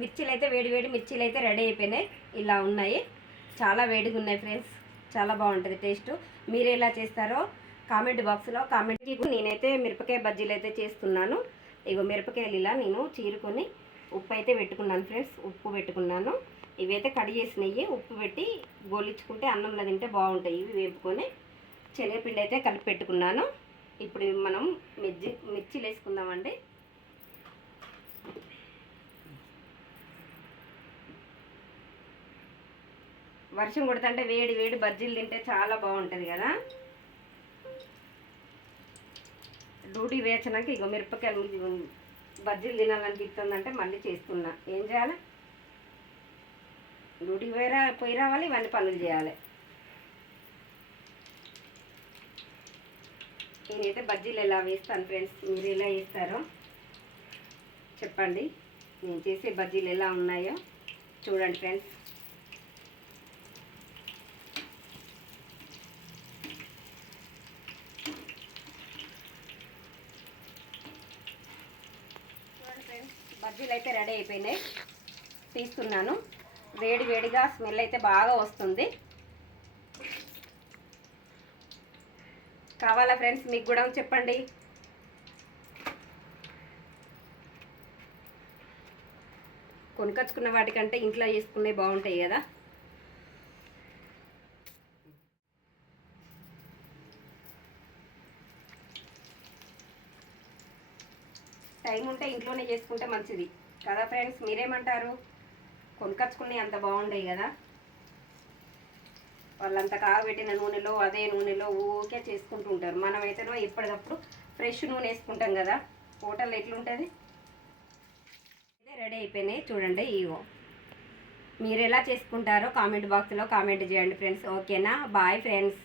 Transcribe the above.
మిర్చీలు అయితే వేడి వేడి మిర్చీలు అయితే రెడీ అయిపోయినాయి. ఇలా ఉన్నాయి, చాలా వేడిగా ఉన్నాయి ఫ్రెండ్స్. చాలా బాగుంటుంది టేస్ట్. మీరు ఎలా చేస్తారో కామెంట్ బాక్స్లో కామెంట్. నేనైతే మిరపకాయ బజ్జీలు అయితే చేస్తున్నాను. ఇగో మిరపకాయలు ఇలా నేను చీరుకొని ఉప్పు అయితే పెట్టుకున్నాను ఫ్రెండ్స్. ఉప్పు పెట్టుకున్నాను. ఇవైతే కడిగేసినవి ఉప్పు పెట్టి గోలించుకుంటే అన్నంలో తింటే బాగుంటాయి. ఇవి వేపుకొని శనగపిండి అయితే కలిపి పెట్టుకున్నాను. ఇప్పుడు మనం మిర్చీలు వేసుకుందామండి. వర్షం కొడుతుంటే వేడి వేడి బజ్జీలు తింటే చాలా బాగుంటుంది కదా. డ్యూటీ వేసినాక ఇగో మిరపకాయలు బజ్జీలు తినాలనిపిస్తుందంటే మళ్ళీ చేస్తున్నా. ఏం చేయాలి, డ్యూటీకి పోయి రావాలి, ఇవన్నీ పనులు చేయాలి. నేనైతే బజ్జీలు ఎలా వేస్తాను ఫ్రెండ్స్, మీరు ఎలా వేస్తారో చెప్పండి. నేను చేసే బజ్జీలు ఎలా ఉన్నాయో చూడండి ఫ్రెండ్స్. బజ్జీలు అయితే రెడీ అయిపోయినాయి, తీస్తున్నాను. వేడి వేడిగా స్మెల్ అయితే బాగా వస్తుంది. కావాలా ఫ్రెండ్స్ మీకు కూడా చెప్పండి. కొనుకొచ్చుకున్న వాటికంటే ఇంట్లో చేసుకునే బాగుంటాయి కదా. టైం ఉంటే ఇంట్లోనే చేసుకుంటే మంచిది కదా ఫ్రెండ్స్. మీరేమంటారు? కొనుకొచ్చుకునే అంత బాగుండేవి కదా. వాళ్ళంతా కాగబెట్టిన నూనెలో అదే నూనెలో ఊరికే చేసుకుంటూ ఉంటారు. మనమైతేనో ఎప్పటికప్పుడు ఫ్రెష్ నూనె వేసుకుంటాం కదా. హోటల్లో ఎట్లుంటుంది. ఇదే రెడీ అయిపోయినాయి చూడండి. ఇవో మీరు ఎలా చేసుకుంటారో కామెంట్ బాక్స్లో కామెంట్ చేయండి ఫ్రెండ్స్. ఓకేనా? Bye friends.